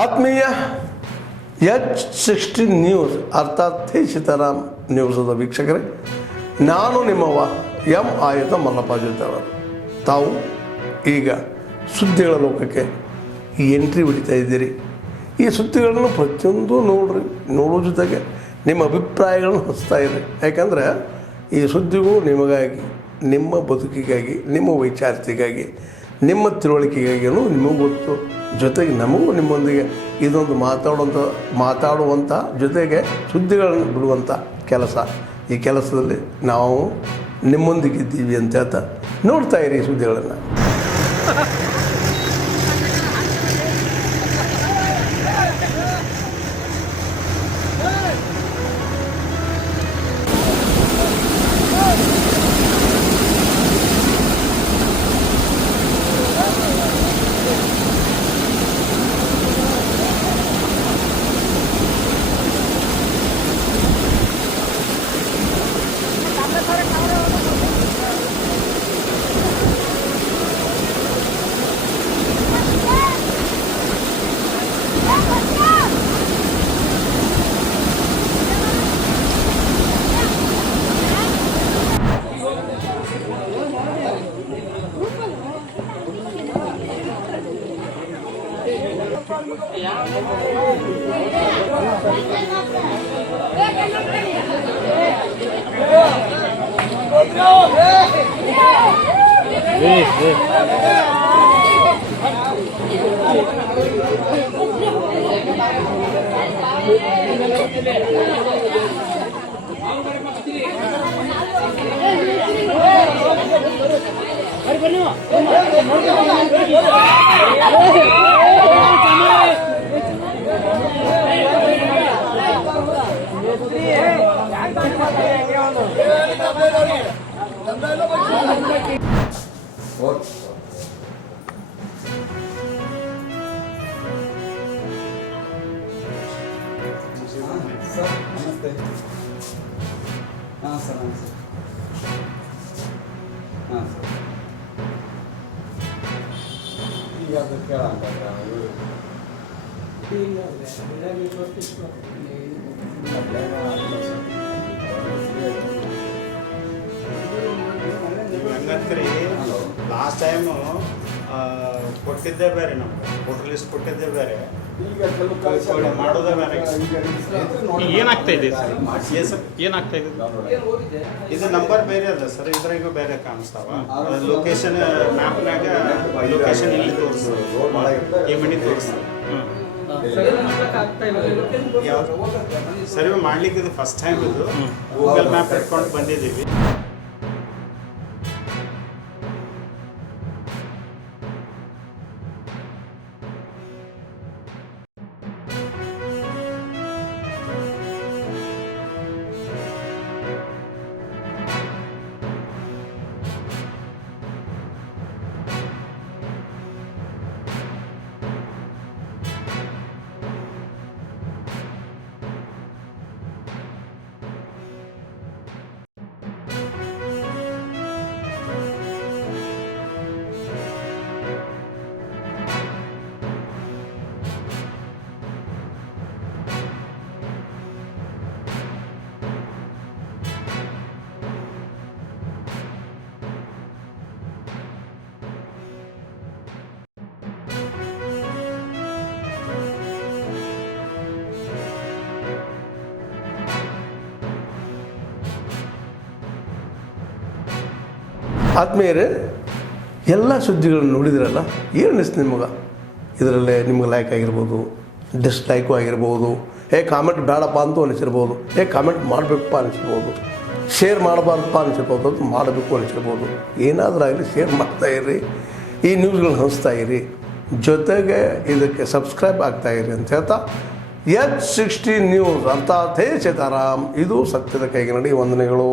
ಆತ್ಮೀಯ H16 news ಅರ್ಥಾತ್ ಸೀತಾರಾಮ್ ನ್ಯೂಸದ ವೀಕ್ಷಕರೇ, ನಾನು ನಿಮ್ಮವ ಎಂ ಆಯುಧ ಮಲ್ಲಪ್ಪ ಜೊತೆಯವರು. ತಾವು ಈಗ ಸುದ್ದಿಗಳ ಲೋಕಕ್ಕೆ ಎಂಟ್ರಿ ಹೊಡಿತಾ ಇದ್ದೀರಿ. ಈ ಸುದ್ದಿಗಳನ್ನು ಪ್ರತಿಯೊಂದು ನೋಡೋ ಜೊತೆಗೆ ನಿಮ್ಮ ಅಭಿಪ್ರಾಯಗಳನ್ನು ಹಚ್ತಾ ಇರಿ. ಯಾಕಂದರೆ ಈ ಸುದ್ದಿಗಳು ನಿಮಗಾಗಿ, ನಿಮ್ಮ ಬದುಕಿಗಾಗಿ, ನಿಮ್ಮ ವೈಚಾರಿಕೆಗಾಗಿ, ನಿಮ್ಮ ತಿಳುವಳಿಕೆಗಾಗಿಯೂ ನಿಮಗೂ ಗೊತ್ತು. ಜೊತೆಗೆ ನಮಗೂ ನಿಮ್ಮೊಂದಿಗೆ ಇದೊಂದು ಮಾತಾಡುವಂಥ ಜೊತೆಗೆ ಸುದ್ದಿಗಳನ್ನು ಬಿಡುವಂಥ ಕೆಲಸ. ಈ ಕೆಲಸದಲ್ಲಿ ನಾವು ನಿಮ್ಮೊಂದಿಗಿದ್ದೀವಿ ಅಂತ ಹೇಳ್ತಾ ನೋಡ್ತಾ ಇರಿ ಈ ಸುದ್ದಿಗಳನ್ನು. ಸರ್ ನಮಸ್ತೆ. ಹಾಂ ಸರ್ ನಮಸ್ತೆ. ಹಾಂ ಸರ್ ಈಗ ಅದು ಕೇಳಂತ ಹಂಗಂತ್ರಿ ಲಾಸ್ಟ್ ಟೈಮು ಕೊಟ್ಟಿದ್ದೇ ಬೇರೆ, ನಮ್ಗೆ ಫೋಟೋ ಲಿಸ್ಟ್ ಕೊಟ್ಟಿದ್ದೇ ಬೇರೆ, ಈಗ ಸ್ವಲ್ಪ ಮಾಡೋದೇ ಬೇರೆ. ಏನಾಗ್ತಾ ಇದೆ ಸರ್? ಏನಾಗ್ತಾ ಇದೆ? ಇದು ನಂಬರ್ ಬೇರೆ ಅದ ಸರ್, ಇದ್ರಾಗ ಬೇರೆ ಕಾಣಿಸ್ತಾವ. ಲೊಕೇಶನ್ ಮ್ಯಾಪ್ನಾಗ ಲೊಕೇಶನ್ ಇಲ್ಲಿ ತೋರಿಸ್ತದೆ, ಈ ಮನೆ ತೋರಿಸ್ತದೆ. ಸರ್ವೆ ಮಾಡ್ಲಿಕ್ಕೆ ಇದು ಫಸ್ಟ್ ಟೈಮ್. ಇದು ಗೂಗಲ್ ಮ್ಯಾಪ್ ಇಟ್ಕೊಂಡು ಬಂದಿದ್ದೀವಿ. ಆತ್ಮೀಯರೇ, ಎಲ್ಲ ಸುದ್ದಿಗಳನ್ನು ನೋಡಿದ್ರಲ್ಲ, ಏನು ಅನಿಸ್ತು ನಿಮಗೆ? ಇದರಲ್ಲೇ ನಿಮ್ಗೆ ಲೈಕ್ ಆಗಿರ್ಬೋದು, ಡಿಸ್ಲೈಕು ಆಗಿರ್ಬೋದು, ಕಾಮೆಂಟ್ ಬೇಡಪ್ಪ ಅಂತೂ ಅನಿಸಿರ್ಬೋದು, ಕಾಮೆಂಟ್ ಮಾಡಬೇಕಪ್ಪ ಅನಿಸಿರ್ಬೋದು, ಶೇರ್ ಮಾಡಬಾರ್ದಪ್ಪ ಅನಿಸಿರ್ಬೋದು, ಅದು ಮಾಡಬೇಕು ಅನಿಸಿರ್ಬೋದು. ಏನಾದರೂ ಆಗಲಿ ಶೇರ್ ಮಾಡ್ತಾಯಿರಿ, ಈ ನ್ಯೂಸ್ಗಳನ್ನ ಹಂಚ್ತಾ ಇರಿ, ಜೊತೆಗೆ ಇದಕ್ಕೆ ಸಬ್ಸ್ಕ್ರೈಬ್ ಆಗ್ತಾಯಿರಿ ಅಂತ ಹೇಳ್ತಾ H16 ನ್ಯೂಸ್ ಅರ್ಥಾತ್ ಸೀತಾರಾಮ್, ಇದು ಸತ್ಯದ ಕೈಗೆ ನಡಿ. ವಂದನೆಗಳು.